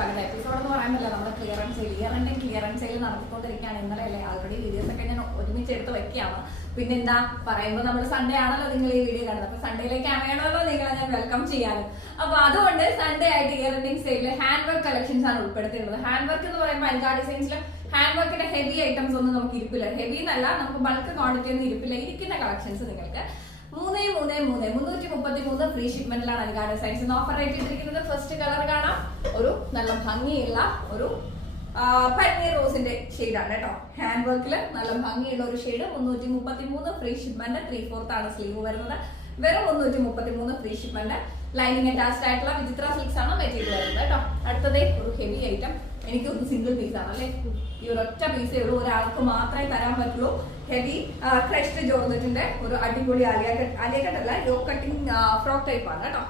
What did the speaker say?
സ്വാഗതം. എപ്പിസോഡ് എന്ന് പറയുന്നില്ല, നമ്മുടെ ക്ലിയറൻസ് സെയിൽ നടത്തിക്കൊണ്ടിരിക്കുകയാണ്. ഇന്നലെ അല്ലേ ആൾറെഡി വീഡിയോസ് ഒക്കെ ഞാൻ ഒരുമിച്ച് എടുത്ത് വെക്കുകയാണ്. പിന്നെ എന്താ പറയുമ്പോൾ നമ്മൾ സൺഡേ ആണല്ലോ നിങ്ങൾ ഈ വീഡിയോ കാണുന്നത്. അപ്പൊ സൺഡേയിലേക്ക് വേണമല്ലോ നിങ്ങളെ ഞാൻ വെൽക്കം ചെയ്യാനും. അപ്പൊ അതുകൊണ്ട് സൺഡേ ആയിട്ട് ഇയർ എൻഡിങ് സെയിലിൽ ഹാൻഡ് വർക്ക് കളക്ഷൻസ് ആണ് ഉൾപ്പെടുത്തിയിട്ടുള്ളത്. ഹാൻഡ് വർക്ക് എന്ന് പറയുമ്പോൾ അൻകാ ഡിസൈൻസിൽ ഹാൻഡ് വർക്കിന്റെ ഹെവി ഐറ്റംസ് ഒന്നും നമുക്ക് ഇരിപ്പില്ല. ഹെവി എന്നല്ല, നമുക്ക് ബൾക്ക് ക്വാണ്ടിറ്റി ഒന്നും ഇരിപ്പില്ല. ഇരിക്കുന്ന കളക്ഷൻസ് നിങ്ങൾക്ക് 333 ഫ്രീ ഷിപ്മെന്റിലാണ് അൻകാ ഡിസൈൻസ് ഓഫർ റേറ്റ് ഇട്ടിരിക്കുന്നത്. ഫസ്റ്റ് കളർ കാണാം, ഒരു നല്ല ഭംഗിയുള്ള ഒരു പനീർ റോസിന്റെ ഷെയ്ഡാണ് കേട്ടോ. ഹാൻഡ് വർക്കിൽ നല്ല ഭംഗിയുള്ള ഒരു ഷെയ്ഡ്. 333 free shipment. 3/4 ആണ് സ്ലീവ് വരുന്നത്. വെറും 333 ഫ്രീ ഷിപ്മെന്റ്. ലൈനിങ് അറ്റാച്ച്ഡ് ആയിട്ടുള്ള വിചിത്ര സിൽക്സ് ആണ് മെറ്റീരിയൽ വരുന്നത് കേട്ടോ. അടുത്തതേ ഒരു ഹെവി ഐറ്റം. എനിക്ക് സിംഗിൾ പീസ് ആണ് അല്ലേ, ഈ ഒരു ഒറ്റ പീസേ ഉള്ളൂ, ഒരാൾക്ക് മാത്രമേ തരാൻ പറ്റുള്ളൂ. ഹെവി ക്രഷ്ഡ് ജോർജറ്റിന്റെ ഒരു അടിപൊളി ആലിയ കട്ട് അല്ല, യോ കട്ടിങ് ഫ്രോക്ക് ടൈപ്പ് ആണ് കേട്ടോ.